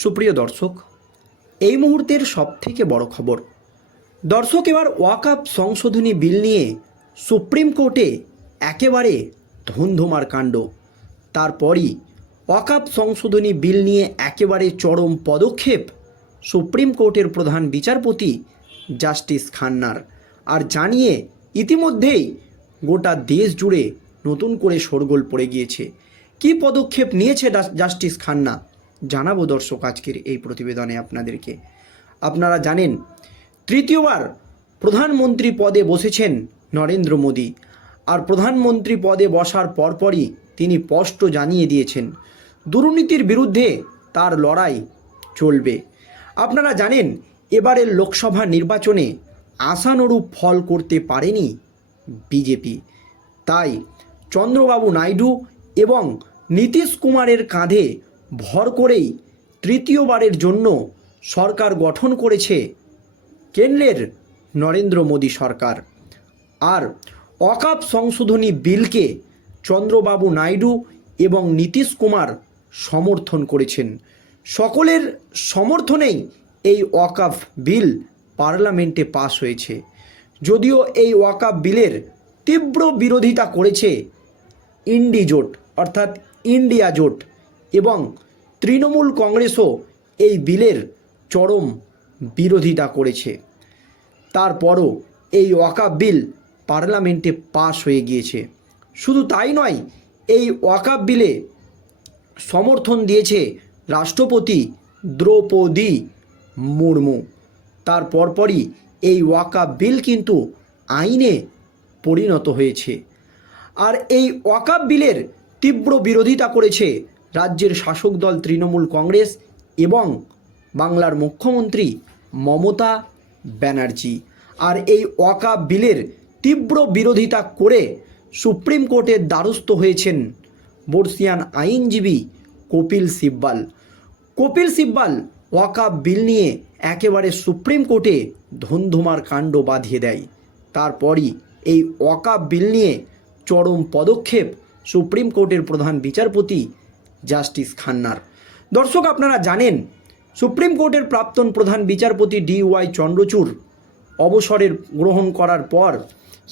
সুপ্রিয় দর্শক, এই মুহূর্তের সবথেকে বড় খবর। দর্শক, এবার ওয়াকআপ সংশোধনী বিল নিয়ে সুপ্রিম কোর্টে একেবারে ধুমধুমার কাণ্ড। তারপরই ওয়াকআপ সংশোধনী বিল নিয়ে একেবারে চরম পদক্ষেপ সুপ্রিম কোর্টের প্রধান বিচারপতি জাস্টিস খান্নার। আর জানিয়ে ইতিমধ্যেই গোটা দেশ জুড়ে নতুন করে শোরগোল পড়ে গিয়েছে। কি পদক্ষেপ নিয়েছে জাস্টিস খান্না? জানাব দর্শক আজকের এই প্রতিবেদনে আপনাদেরকে। আপনারা জানেন, তৃতীয়বার প্রধানমন্ত্রী পদে বসেছেন নরেন্দ্র মোদী। আর প্রধানমন্ত্রী পদে বসার পরপরই তিনি স্পষ্ট জানিয়ে দিয়েছেন, দুর্নীতির বিরুদ্ধে তার লড়াই চলবে। আপনারা জানেন, এবারের লোকসভা নির্বাচনে আশানুরূপ ফল করতে পারেনি বিজেপি। তাই চন্দ্রবাবু নাইডু এবং নীতিশ কুমারের কাঁধে ভর করেই তৃতীয়বারের জন্য সরকার গঠন করেছে কেন্দ্রের নরেন্দ্র মোদী সরকার। আর অকাপ সংশোধনী বিলকে চন্দ্রবাবু নাইডু এবং নীতিশ কুমার সমর্থন করেছেন। সকলের সমর্থনেই এই ওয়াকাফ বিল পার্লামেন্টে পাশ হয়েছে। যদিও এই ওয়াকাফ বিলের তীব্র বিরোধিতা করেছে ইন্ডি জোট, অর্থাৎ ইন্ডিয়া জোট। এবং তৃণমূল কংগ্রেসও এই বিলের চরম বিরোধিতা করেছে। তারপরও এই ওয়াকাফ বিল পার্লামেন্টে পাশ হয়ে গিয়েছে। শুধু তাই নয়, এই ওয়াকাফ বিলে সমর্থন দিয়েছে রাষ্ট্রপতি দ্রৌপদী মুর্মু। তার পরপরই এই ওয়াকাফ বিল কিন্তু আইনে পরিণত হয়েছে। আর এই ওয়াকাফ বিলের তীব্র বিরোধিতা করেছে রাজ্যের শাসক দল তৃণমূল কংগ্রেস এবং বাংলার মুখ্যমন্ত্রী মমতা ব্যানার্জি। আর এই ওয়াকাফ বিলের তীব্র বিরোধিতা করে সুপ্রিম কোর্টের দ্বারস্থ হয়েছেন বর্ষিয়ান আইনজীবী কপিল সিব্বাল। কপিল সিব্বাল ওয়াকাফ বিল নিয়ে একেবারে সুপ্রিম কোর্টে ধুমধুমার কাণ্ড বাঁধিয়ে দেয়। তারপরই এই ওয়াকাফ বিল নিয়ে চরম পদক্ষেপ সুপ্রিম কোর্টের প্রধান বিচারপতি জাস্টিস খান্নার। দর্শক, আপনারা জানেন, সুপ্রিম কোর্টের প্রাক্তন প্রধান বিচারপতি ডি ওয়াই চন্দ্রচূড় অবসরের গ্রহণ করার পর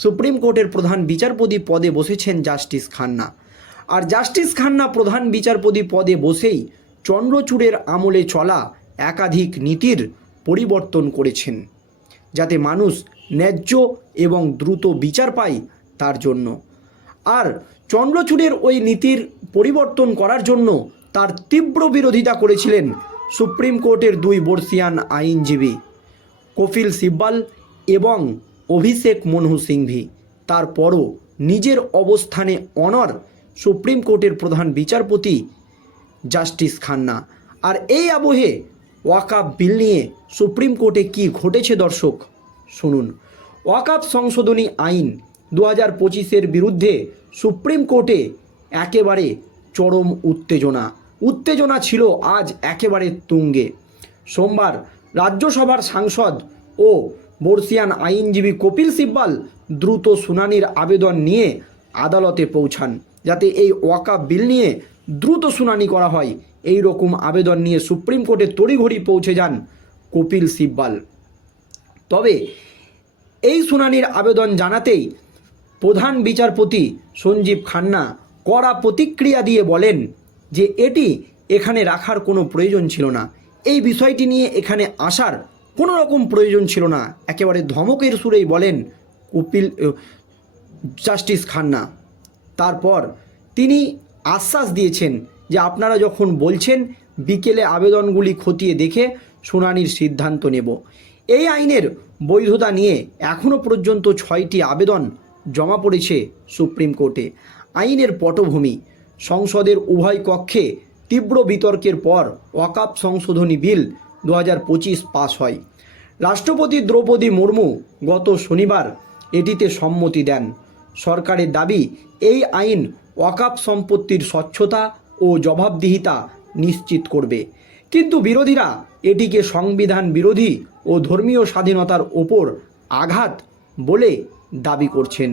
সুপ্রিম কোর্টের প্রধান বিচারপতি পদে বসেছেন জাস্টিস খান্না। আর জাস্টিস খান্না প্রধান বিচারপতি পদে বসেই চন্দ্রচূড়ের আমলে চলা একাধিক নীতির পরিবর্তন করেছেন, যাতে মানুষ ন্যায্য এবং দ্রুত বিচার পায় তার জন্য। আর চন্দ্রচূড়ের ওই নীতির পরিবর্তন করার জন্য তার তীব্র বিরোধিতা করেছিলেন সুপ্রিম কোর্টের দুই বর্ষিয়ান আইনজীবী কপিল সিব্বাল এবং অভিষেক মনহু সিংভি। তারপরও নিজের অবস্থানে অনর সুপ্রিম কোর্টের প্রধান বিচারপতি জাস্টিস খান্না। আর এই আবহে ওয়াকাপ বিল নিয়ে সুপ্রিম কোর্টে কি ঘটেছে দর্শক, শুনুন। ওয়াকাপ সংশোধনী আইন দু হাজার পঁচিশের বিরুদ্ধে সুপ্রিম কোর্টে একেবারে চরম উত্তেজনা। উত্তেজনা ছিল আজ একেবারে তুঙ্গে। সোমবার রাজ্যসভার সাংসদ ও বর্ষিয়ান আইনজীবী কপিল সিব্বাল দ্রুত শুনানির আবেদন নিয়ে আদালতে পৌঁছান, যাতে এই ওয়াকা বিল নিয়ে দ্রুত শুনানি করা হয়। এই রকম আবেদন নিয়ে সুপ্রিম কোর্টে তড়িঘড়ি পৌঁছে যান কপিল সিব্বাল। তবে এই শুনানির আবেদন জানাতেই প্রধান বিচারপতি সঞ্জীব খান্না কড়া প্রতিক্রিয়া দিয়ে বলেন যে এটি এখানে রাখার কোনো প্রয়োজন ছিল না। এই বিষয়টি নিয়ে এখানে আসার কোনো রকম প্রয়োজন ছিল না। একেবারে ধমকের সুরেই বলেন কপিল জাস্টিস খান্না। তারপর তিনি আশ্বাস দিয়েছেন যে আপনারা যখন বলছেন, বিকেলে আবেদনগুলি খতিয়ে দেখে শুনানির সিদ্ধান্ত নেব। এই আইনের বৈধতা নিয়ে এখনও পর্যন্ত ছয়টি আবেদন জমা পড়েছে সুপ্রিম কোর্টে। আইনের পটভূমি। সংসদের উভয় কক্ষে তীব্র বিতর্কের পর ওয়াকাপ সংশোধনী বিল দু পঁচিশ পাস হয়। রাষ্ট্রপতি দ্রৌপদী মুর্মু গত শনিবার এটিতে সম্মতি দেন। সরকারের দাবি, এই আইন ওয়াকাপ সম্পত্তির স্বচ্ছতা ও জবাবদিহিতা নিশ্চিত করবে। কিন্তু বিরোধীরা এটিকে সংবিধান বিরোধী ও ধর্মীয় স্বাধীনতার ওপর আঘাত বলে দাবি করছেন।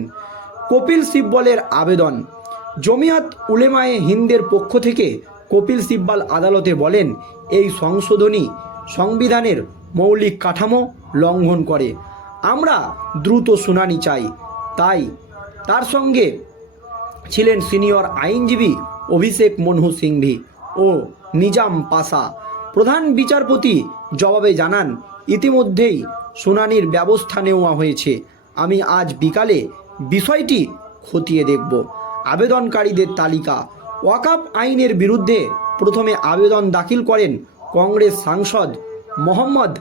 কপিল সিব্বলের আবেদন। জমিয়াত উলেমায়ে হিন্দের পক্ষ থেকে কপিল সিব্বাল আদালতে বলেন, এই সংশোধনী সংবিধানের মৌলিক কাঠামো লঙ্ঘন করে। আমরা দ্রুত শুনানি চাই। তাই তার সঙ্গে ছিলেন সিনিয়র আইনজীবী অভিষেক মনহু সিংভি ও নিজাম পাশা। প্রধান বিচারপতি জবাবে জানান, ইতিমধ্যেই শুনানির ব্যবস্থা নেওয়া হয়েছে। আমি আজ বিকালে বিষয়টি খতিয়ে দেখব। আবেদনকারীদের তালিকা। ওয়াকাপ আইনের বিরুদ্ধে প্রথমে আবেদন দাখিল করেন কংগ্রেস সাংসদ মোহাম্মদ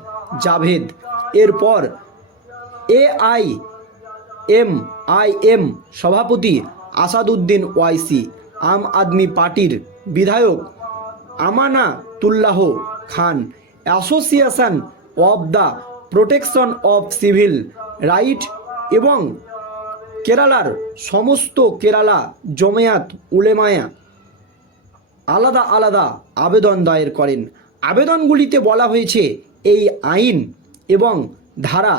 জাভেদ। এরপর এআই এম আই এম সভাপতি আসাদুদ্দিন ওয়াইসি, আম আদমি পার্টির বিধায়ক Amanatullah Khan, association of the protection of civil right এবং কেরালার সমস্ত কেরালা, জমেয়াত, উলেমায়া আলাদা আলাদা আবেদন দায়ের করেন। আবেদনগুলিতে বলা হয়েছে, এই আইন এবং ধারা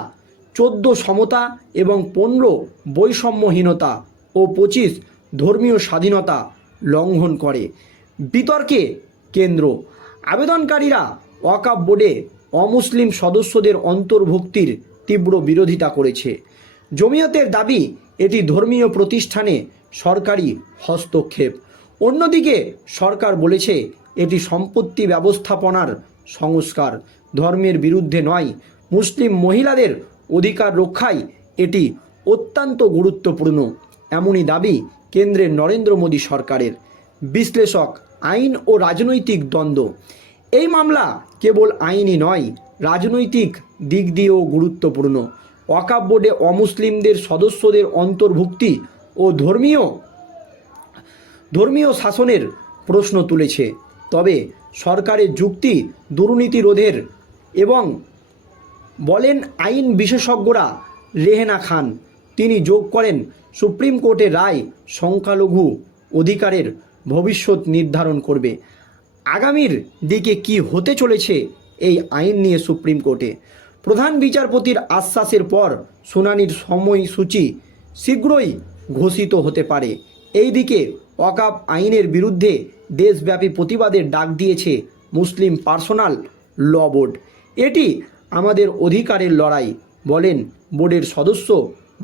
চোদ্দ সমতা এবং পনেরো বৈষম্যহীনতা ও পঁচিশ ধর্মীয় স্বাধীনতা লঙ্ঘন করে। বিতর্কে কেন্দ্র। আবেদনকারীরা ওয়াকাব বোর্ডে অমুসলিম সদস্যদের অন্তর্ভুক্তির তীব্র বিরোধিতা করেছে। জমিয়তের দাবি এটি ধর্মীয় প্রতিষ্ঠানে সরকারি হস্তক্ষেপ। অন্যদিকে সরকার বলেছে, এটি সম্পত্তি ব্যবস্থাপনার সংস্কার। ধর্মের বিরুদ্ধে নয়, মুসলিম মহিলাদের অধিকার রক্ষায় এটি অত্যন্ত গুরুত্বপূর্ণ। এমনই দাবি কেন্দ্রের নরেন্দ্র মোদী সরকারের। বিশ্লেষক, আইন ও রাজনৈতিক দ্বন্দ্ব। এই মামলা কেবল আইনই নয়, রাজনৈতিক দিক দিয়েও গুরুত্বপূর্ণ। ওয়াকাব বোর্ডে অমুসলিমদের সদস্যদের অন্তর্ভুক্তি ও ধর্মীয় ধর্মীয় শাসনের প্রশ্ন তুলেছে। তবে সরকারের যুক্তি দুর্নীতি রোধের এবং বলেন আইন বিশেষজ্ঞরা রেহেনা খান। তিনি যোগ করেন, সুপ্রিম কোর্টের রায় সংখ্যালঘু অধিকারের ভবিষ্যৎ নির্ধারণ করবে। আগামীর দিকে কি হতে চলেছে এই আইন নিয়ে সুপ্রিম কোর্টে? প্রধান বিচারপতির আশ্বাসের পর শুনানির সময়সূচি শীঘ্রই ঘোষিত হতে পারে। এইদিকে ওয়াকাপ আইনের বিরুদ্ধে দেশব্যাপী প্রতিবাদের ডাক দিয়েছে মুসলিম পার্সোনাল ল বোর্ড। এটি আমাদের অধিকারের লড়াই, বলেন বোর্ডের সদস্য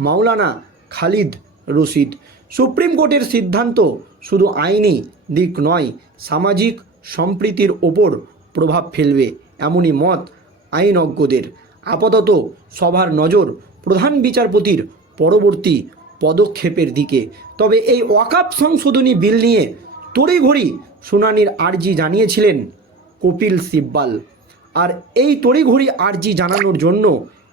মাওলানা খালিদ রশিদ। সুপ্রিম কোর্টের সিদ্ধান্ত শুধু আইনি দিক নয়, সামাজিক সম্প্রীতির ওপর প্রভাব ফেলবে, এমনই মত আইনজ্ঞদের। আপাতত সবার নজর প্রধান বিচারপতির পরবর্তী পদক্ষেপের দিকে। তবে এই ওয়াকাপ সংশোধনী বিল নিয়ে তড়িঘড়ি শুনানির আর্জি জানিয়েছিলেন কপিল সিব্বাল। আর এই তড়িঘড়ি আর্জি জানানোর জন্য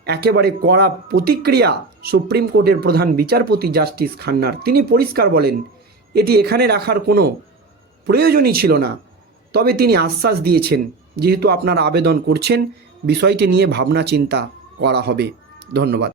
একেবারে কড়া প্রতিক্রিয়া সুপ্রিম কোর্টের প্রধান বিচারপতি জাস্টিস খান্নার। তিনি পরিষ্কার বলেন, এটি এখানে রাখার কোনো প্রয়োজনই ছিল না। তবে তিনি আশ্বাস দিয়েছেন, যেহেতু আপনারা আবেদন করছেন বিষয়টি নিয়ে ভাবনা চিন্তা করা হবে। ধন্যবাদ।